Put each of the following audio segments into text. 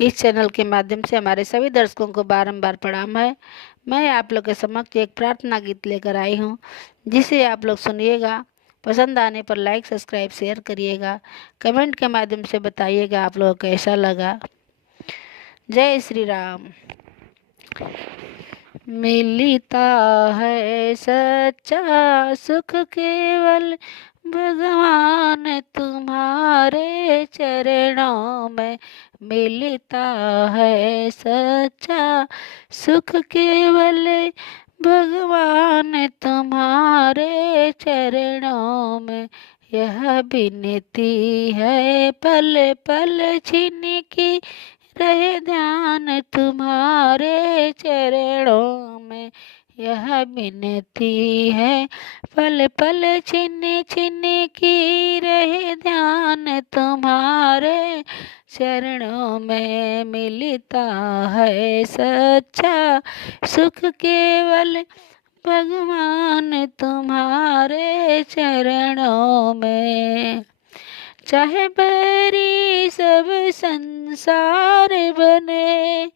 इस चैनल के माध्यम से हमारे सभी दर्शकों को बारंबार प्रणाम है। मैं आप लोग के समक्ष एक प्रार्थना गीत लेकर आई हूँ, जिसे आप लोग सुनिएगा। पसंद आने पर लाइक सब्सक्राइब शेयर करिएगा। कमेंट के माध्यम से बताइएगा आप लोगों को कैसा लगा। जय श्री राम। मिलता है सच्चा सुख केवल भगवान तुम्हारे चरणों में। मिलता है सच्चा सुख केवल भगवान तुम्हारे चरणों में। यह विनती है पल पल जिनकी रहे ध्यान तुम्हारे चरणों में। यह विनती है पल पल छिन्न छिन्न की रहे ध्यान तुम्हारे चरणों में। मिलता है सच्चा सुख केवल भगवान तुम्हारे चरणों में। चाहे बैरी सब संसार बने,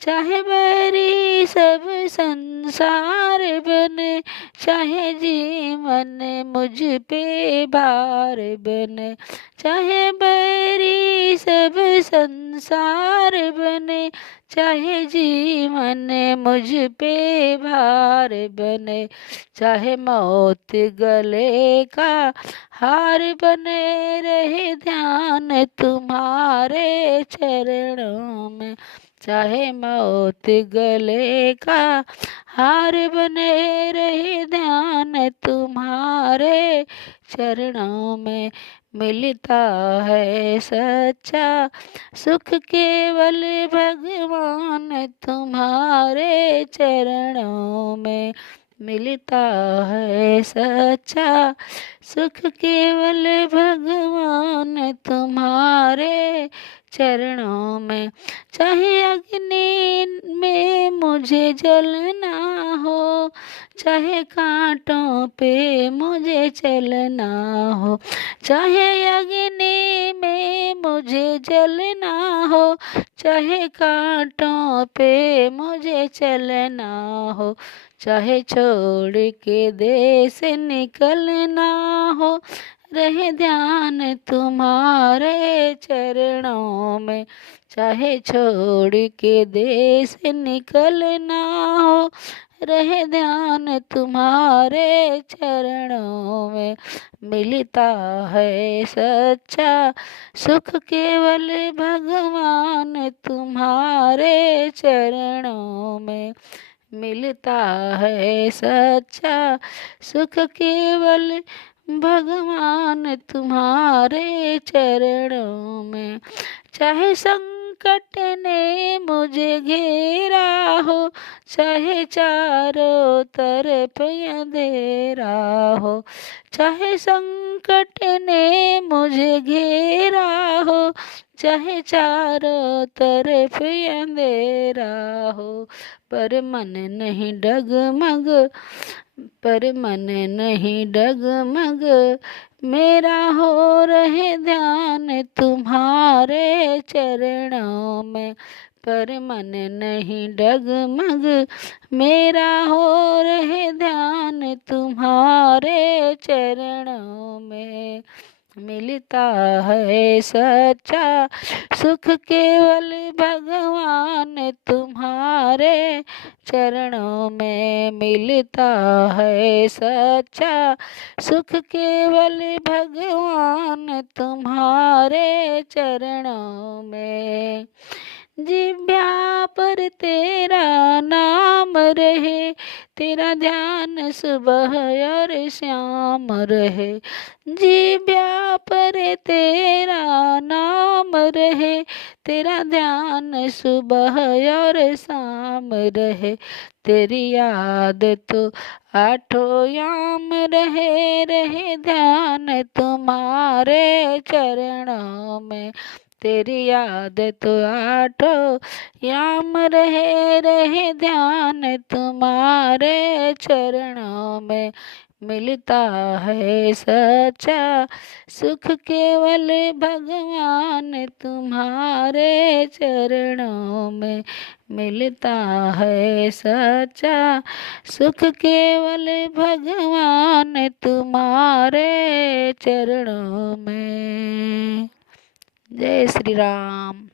चाहे बैरी सब संसार बने, चाहे जीवन मुझ पे भार बने। चाहे बैरी सब संसार बने, चाहे जीवन मुझ पे भार बने। चाहे मौत गले का हार बने रहे ध्यान तुम्हारे चरणों में। चाहे मौत गले का हार बने रहे ध्यान तुम्हारे चरणों में। मिलता है सच्चा सुख केवल भगवान तुम्हारे चरणों में। मिलता है सच्चा सुख केवल भगवान तुम्हारे चरणों में। चाहे अग्नि में मुझे जलना हो, चाहे कांटों पे मुझे चलना हो। चाहे अग्नि में मुझे जलना हो, चाहे कांटों पे मुझे चलना हो। चाहे छोड़ के देश निकलना हो, रहे ध्यान तुम्हारे चरणों में। चाहे छोड़ के देश निकलना हो, रहे ध्यान तुम्हारे चरणों में। मिलता है सच्चा सुख केवल भगवान तुम्हारे चरणों में। मिलता है सच्चा सुख केवल भगवान तुम्हारे चरणों में। चाहे संकट ने मुझे घेरा हो, चाहे चारों तरफ अंधेरा हो। चाहे संकट ने मुझे घेरा हो, चाहे चारों तरफ अंधेरा हो। पर मन नहीं डगमग, पर मन नहीं डगमग मेरा हो रहे ध्यान तुम्हारे चरणों में। पर मन नहीं डगमग मेरा हो रहे ध्यान तुम्हारे चरणों में। मिलता है सच्चा सुख केवल भगवान तुम्हारे चरणों में। मिलता है सच्चा सुख केवल भगवान तुम्हारे चरणों में। जिह्वा पर तेरा नाम रहे, तेरा ध्यान सुबह और शाम रहे। जिह्वा पर तेरा नाम रहे, तेरा ध्यान सुबह और शाम रहे। तेरी याद तो आठों याम रहे, रहे ध्यान तुम्हारे चरणों में। तेरी याद तो आठों याम रहे, रहे ध्यान तुम्हारे चरणों में। मिलता है सच्चा सुख केवल भगवान तुम्हारे चरणों में मिलता है सच्चा सुख केवल भगवान तुम्हारे चरणों में। जय श्री राम।